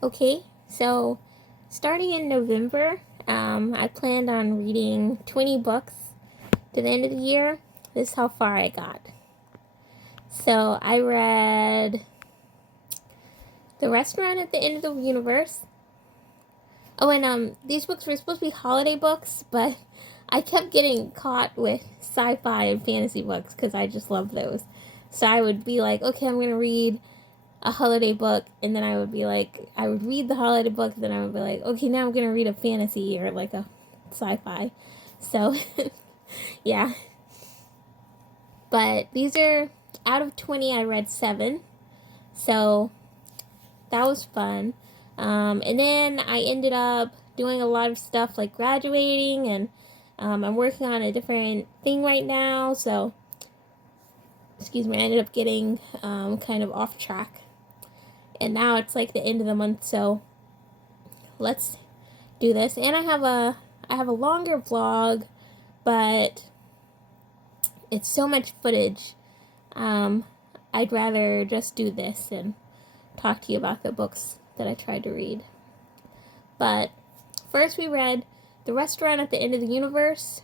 Okay, so starting in November, I planned on reading 20 books to the end of the year. This is how far I got. So I read The Restaurant at the End of the Universe. Oh, and these books were supposed to be holiday books, but I kept getting caught with sci-fi and fantasy books because I just love those. So I would be like, okay, I'm gonna read a holiday book, and then I would be like, I would read the holiday book, then I would be like, okay, now I'm gonna read a fantasy or like a sci-fi. So, yeah. But these are out of 20, I read 7. So that was fun. And then I ended up doing a lot of stuff like graduating, and I'm working on a different thing right now. So, excuse me, I ended up getting kind of off track. And now it's like the end of the month, so let's do this. And I have a longer vlog, but it's so much footage. I'd rather just do this and talk to you about the books that I tried to read. But first we read The Restaurant at the End of the Universe,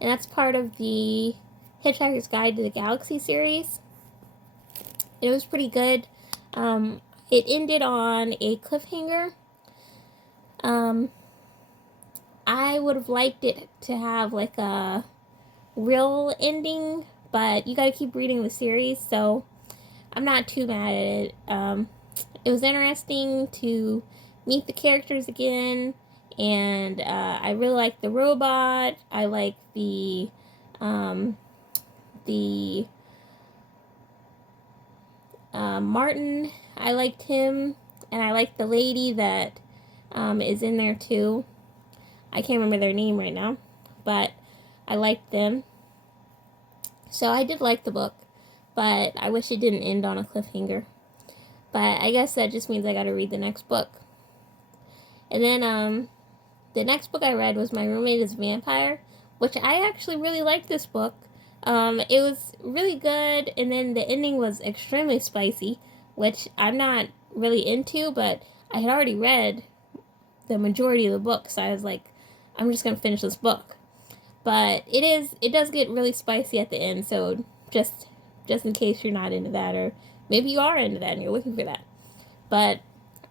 and that's part of the Hitchhiker's Guide to the Galaxy series. It was pretty good. It ended on a cliffhanger. I would have liked it to have like a real ending, but you gotta keep reading the series, so I'm not too mad at it. It was interesting to meet the characters again, and I really like the robot. I like the Martin. I liked him, and I like the lady that is in there too. I can't remember their name right now, but I liked them. So I did like the book, but I wish it didn't end on a cliffhanger. But I guess that just means I gotta read the next book. And then the next book I read was My Roommate is a Vampire, which I actually really liked this book. It was really good, and then the ending was extremely spicy, which I'm not really into, but I had already read the majority of the book, so I was like, I'm just gonna finish this book. But it does get really spicy at the end, so just in case you're not into that, or maybe you are into that and you're looking for that. But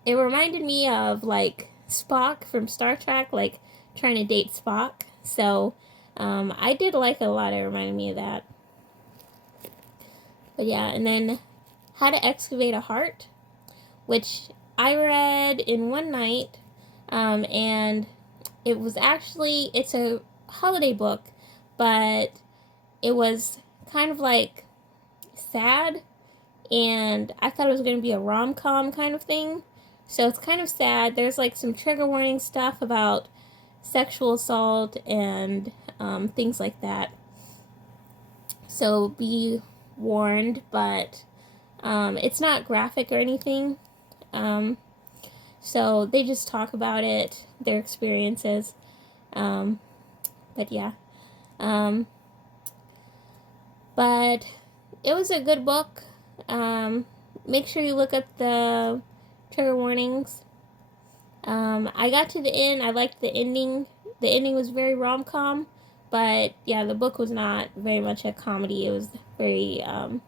it reminded me of like Spock from Star Trek, like trying to date Spock. So I did like it a lot. It reminded me of that. But yeah, and then How to Excavate a Heart, which I read in one night, and it's a holiday book, but it was kind of like sad, and I thought it was going to be a rom-com kind of thing. So it's kind of sad. There's like some trigger warning stuff about sexual assault and things like that. So be warned, but it's not graphic or anything. So they just talk about it, their experiences. But yeah. But it was a good book. Make sure you look at the trigger warnings. I got to the end. I liked the ending. The ending was very rom-com, but yeah, the book was not very much a comedy. It was very a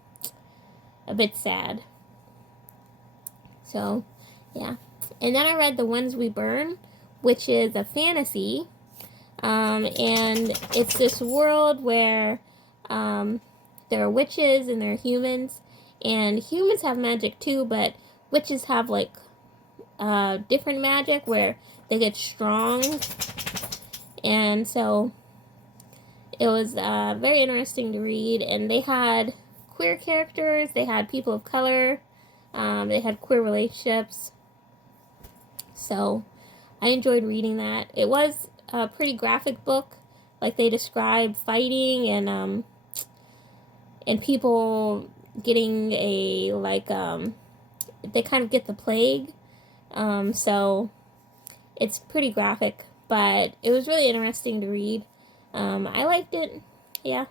bit sad. So yeah, and then I read The Ones We Burn, which is a fantasy, and it's this world where there are witches and there are humans, and humans have magic too, but witches have like different magic where they get strong, and so it was very interesting to read. And they had queer characters, they had people of color, they had queer relationships, so I enjoyed reading that. It was a pretty graphic book, like they describe fighting and people getting a they kind of get the plague. So it's pretty graphic, but it was really interesting to read. I liked it. Yeah.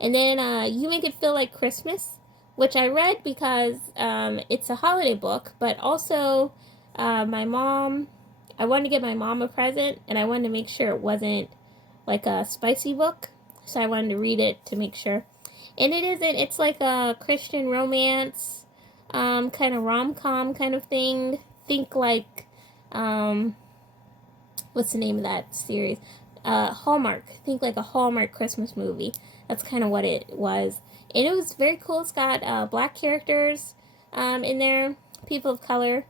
And then You Make It Feel Like Christmas, which I read because it's a holiday book, but also my mom, I wanted to get my mom a present, and I wanted to make sure it wasn't like a spicy book, so I wanted to read it to make sure. And it isn't, it's like a Christian romance, kind of rom-com kind of thing. Think like, um, what's the name of that series? Hallmark. Think like a Hallmark Christmas movie. That's kind of what it was. And it was very cool. It's got black characters in there, people of color.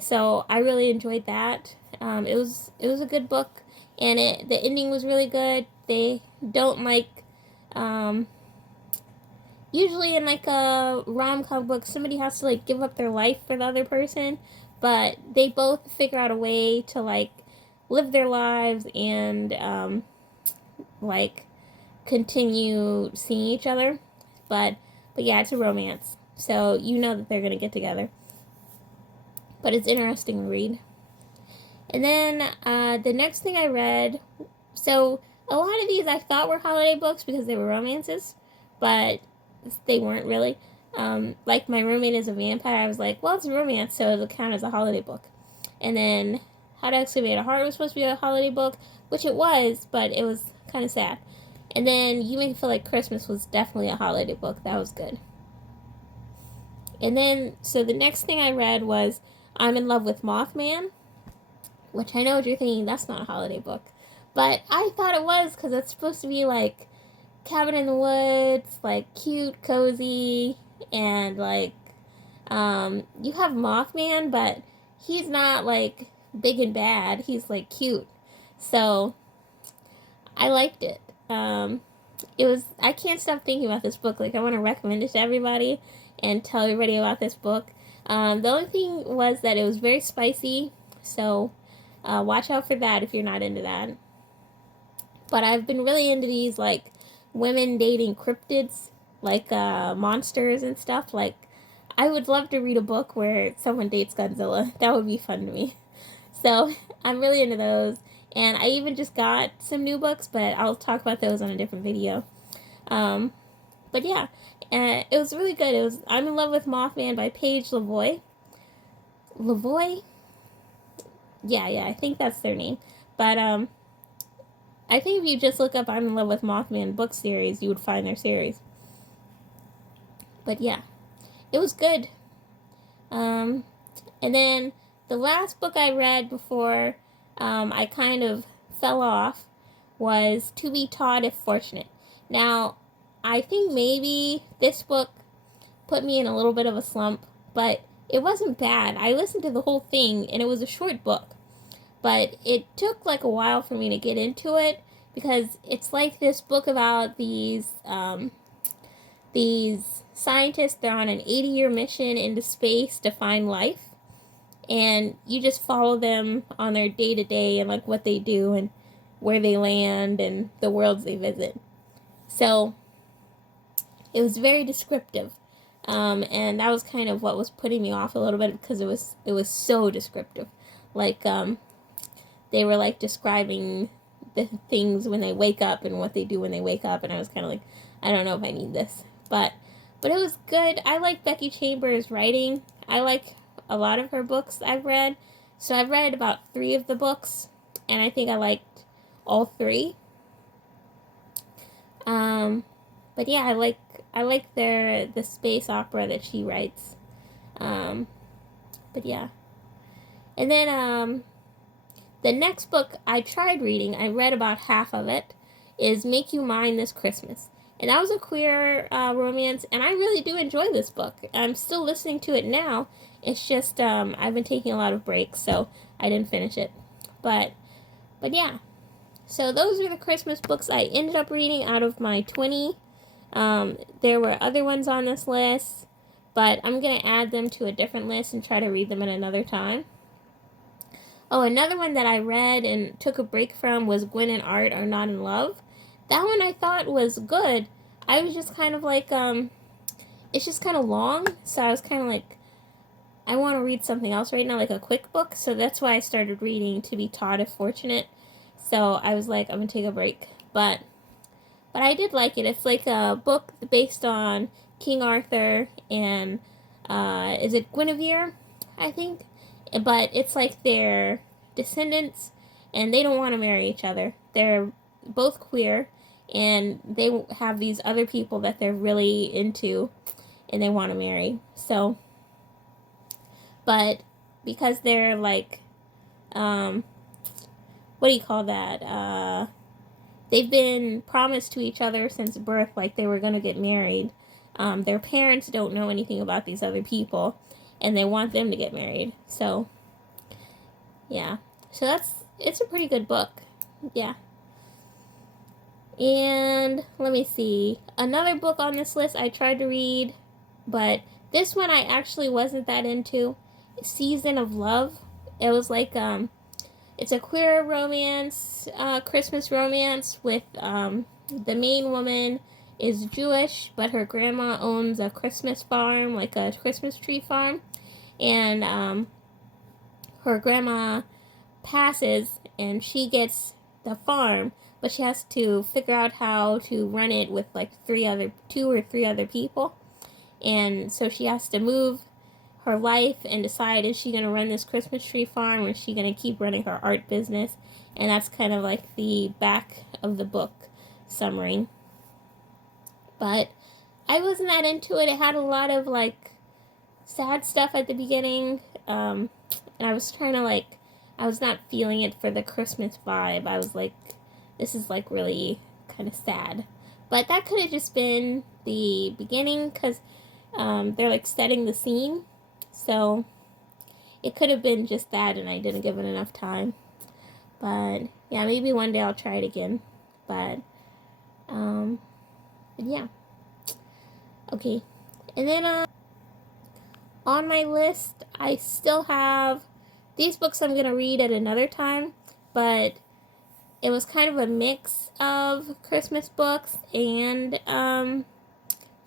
So I really enjoyed that. It was a good book, and the ending was really good. They don't like usually in like a rom-com book, somebody has to like give up their life for the other person, but they both figure out a way to like live their lives and like continue seeing each other. But yeah, it's a romance, so you know that they're gonna get together. But it's interesting to read. And then the next thing I read, so a lot of these I thought were holiday books because they were romances, but they weren't really. Like My Roommate is a Vampire, I was like, well, it's a romance, so it'll count as a holiday book. And then How to Excavate a Heart was supposed to be a holiday book, which it was, but it was kind of sad. And then You Make Me Feel Like Christmas was definitely a holiday book. That was good. And then, so the next thing I read was I'm in Love with Mothman, which I know what you're thinking, that's not a holiday book. But I thought it was because it's supposed to be like cabin in the woods, like cute, cozy, and like you have Mothman, but he's not like big and bad. He's like cute. So I liked it. It was, I can't stop thinking about this book. Like I want to recommend it to everybody and tell everybody about this book. The only thing was that it was very spicy, so watch out for that if you're not into that. But I've been really into these like women dating cryptids, like monsters and stuff. Like I would love to read a book where someone dates Godzilla. That would be fun to me. So I'm really into those. And I even just got some new books, but I'll talk about those on a different video. Um, but yeah, it was really good. It was I'm in Love with Mothman by Paige Lavoie. Lavoie? Yeah, I think that's their name. But I think if you just look up I'm in Love with Mothman book series, you would find their series. But yeah, it was good. And then the last book I read before I kind of fell off was To Be Taught If Fortunate. Now, I think maybe this book put me in a little bit of a slump, but it wasn't bad. I listened to the whole thing, and it was a short book. But it took like a while for me to get into it because it's like this book about these scientists. They're on an 80-year mission into space to find life, and you just follow them on their day-to-day and like what they do and where they land and the worlds they visit. So it was very descriptive, and that was kind of what was putting me off a little bit because it was so descriptive. Like they were like describing the things when they wake up and what they do when they wake up, and I was kind of like, I don't know if I need this, but it was good. I like Becky Chambers' writing. I like a lot of her books I've read. So I've read about 3 of the books, and I think I liked all 3. But yeah, I like the space opera that she writes. But yeah, and then the next book I tried reading, I read about half of it, is Make You Mine This Christmas. And that was a queer romance, and I really do enjoy this book. I'm still listening to it now. It's just I've been taking a lot of breaks, so I didn't finish it. But yeah. So those are the Christmas books I ended up reading out of my 20. There were other ones on this list, but I'm going to add them to a different list and try to read them at another time. Oh, another one that I read and took a break from was Gwen and Art Are Not in Love. That one I thought was good. I was just kind of like, it's just kind of long, so I was kind of like, I want to read something else right now, like a quick book, so that's why I started reading To Be Taught If Fortunate. So I was like, I'm going to take a break. But I did like it. It's like a book based on King Arthur and is it Guinevere, I think, but it's like their descendants, and they don't want to marry each other. They're both queer, and they have these other people that they're really into, and they want to marry. So, but because they're like, what do you call that? They've been promised to each other since birth, like they were gonna get married. Their parents don't know anything about these other people, and they want them to get married. So, yeah. So it's a pretty good book. Yeah. And let me see. Another book on this list I tried to read, but this one I actually wasn't that into. Season of Love. It was like it's a queer romance, Christmas romance with the main woman is Jewish, but her grandma owns a Christmas farm, like a Christmas tree farm, and her grandma passes and she gets the farm, but she has to figure out how to run it with like two or three other people, and so she has to move her life and decide, is she going to run this Christmas tree farm, or is she going to keep running her art business? And that's kind of like the back of the book summary. But I wasn't that into it. It had a lot of like sad stuff at the beginning, and I was trying to like, I was not feeling it for the Christmas vibe. I was like, this is like really kind of sad. But that could have just been the beginning, because they're like setting the scene. So it could have been just that, and I didn't give it enough time. But yeah, maybe one day I'll try it again. But yeah. Okay. And then on my list, I still have these books I'm gonna read at another time, but it was kind of a mix of Christmas books and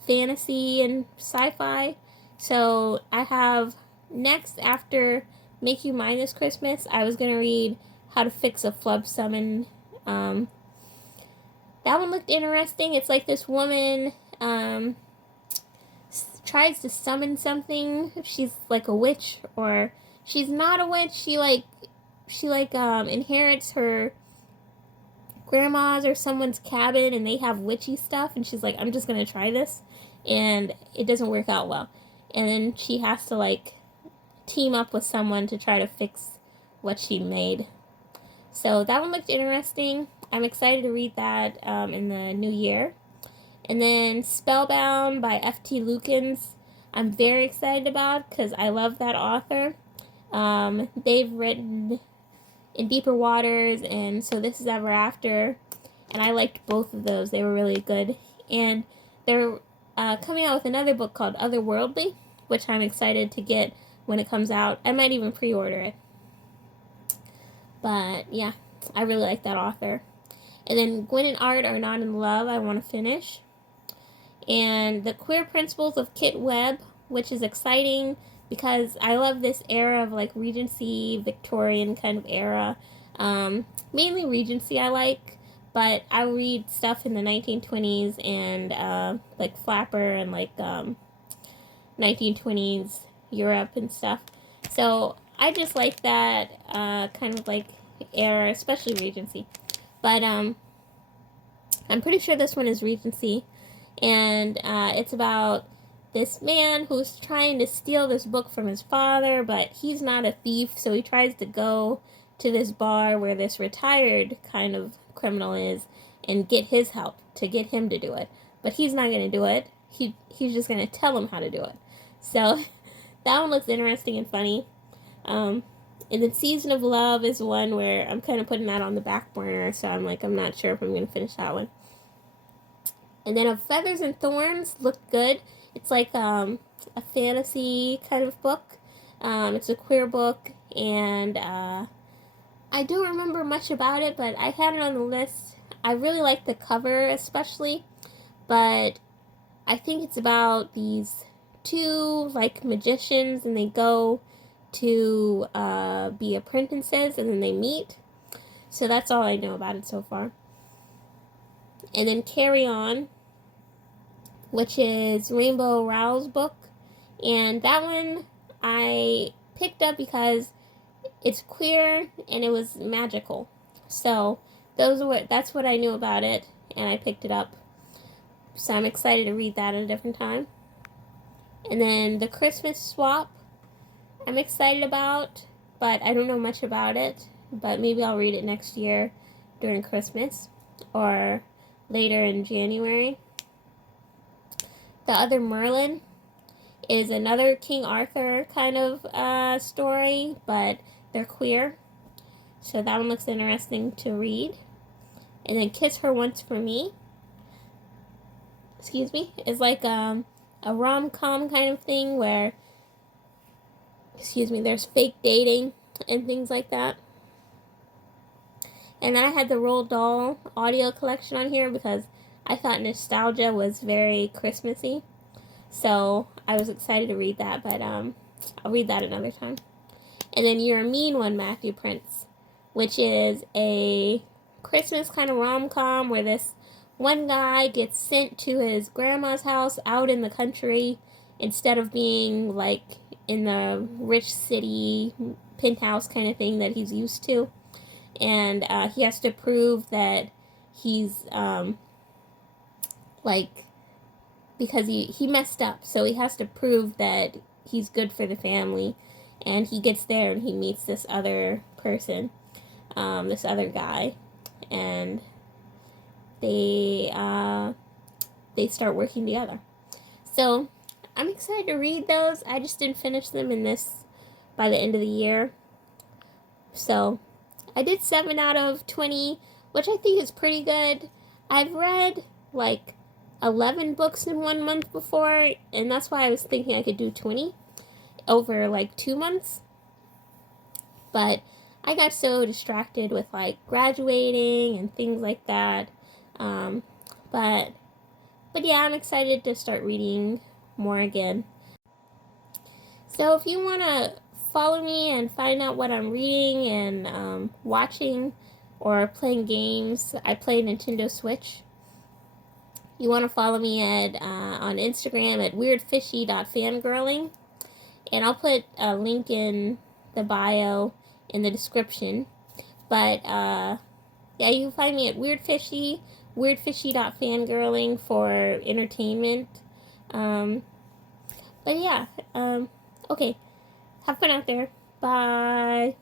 fantasy and sci-fi. So I have next, after Make You Mine This Christmas, I was gonna read How to Fix a Flub Summon. That one looked interesting. It's like this woman tries to summon something. She's like a witch, or she's not a witch. She inherits her grandma's or someone's cabin, and they have witchy stuff, and she's like, I'm just gonna try this, and it doesn't work out well, and then she has to like team up with someone to try to fix what she made. So that one looked interesting. I'm excited to read that in the new year. And then Spellbound by F.T. Lukens, I'm very excited about, because I love that author. They've written In Deeper Waters and So This Is Ever After, and I liked both of those. They were really good. And they're coming out with another book called Otherworldly, which I'm excited to get when it comes out. I might even pre-order it. But yeah, I really like that author. And then Gwen and Art Are Not in Love, I want to finish. And The Queer Principles of Kit Webb, which is exciting because I love this era of like Regency, Victorian kind of era. Mainly Regency I like, but I read stuff in the 1920s and like Flapper and like 1920s Europe and stuff. So I just like that kind of like era, especially Regency. But I'm pretty sure this one is Regency, and it's about this man who's trying to steal this book from his father, but he's not a thief, so he tries to go to this bar where this retired kind of criminal is and get his help to get him to do it. But he's not going to do it. He's just going to tell him how to do it. So that one looks interesting and funny. And then Season of Love is one where I'm kind of putting that on the back burner, so I'm not sure if I'm going to finish that one. And then Of Feathers and Thorns looked good. It's like a fantasy kind of book. It's a queer book, and I don't remember much about it, but I had it on the list. I really like the cover especially, but I think it's about these two like magicians, and they go to be apprentices, and then they meet. So that's all I know about it so far. And then Carry On which is Rainbow Rowell's book. And that one I picked up because it's queer and it was magical. So that's what I knew about it, and I picked it up. So I'm excited to read that at a different time. And then the Christmas Swap, I'm excited about, but I don't know much about it. But maybe I'll read it next year during Christmas or later in January. The Other Merlin is another King Arthur kind of story, but they're queer. So that one looks interesting to read. And then Kiss Her Once for Me, is like a rom-com kind of thing where, there's fake dating and things like that. And then I had the Roald Dahl audio collection on here because I thought nostalgia was very Christmassy. So I was excited to read that, but I'll read that another time. And then You're a Mean One, Matthew Prince, which is a Christmas kind of rom-com where this one guy gets sent to his grandma's house out in the country instead of being like in the rich city penthouse kind of thing that he's used to. And he has to prove that he's because he messed up, so he has to prove that he's good for the family. And he gets there and he meets this other person, this other guy, and they start working together. So I'm excited to read those. I just didn't finish them by the end of the year. So I did 7 out of 20, which I think is pretty good. I've read like 11 books in 1 month before, and that's why I was thinking I could do 20 over like 2 months. But I got so distracted with like graduating and things like that. But yeah, I'm excited to start reading more again. So if you want to follow me and find out what I'm reading and watching or playing games, I play Nintendo Switch. You want to follow me on Instagram at weirdfishy.fangirling. And I'll put a link in the bio in the description. But yeah, you can find me at weirdfishy.fangirling for entertainment. But yeah, okay. Have fun out there. Bye.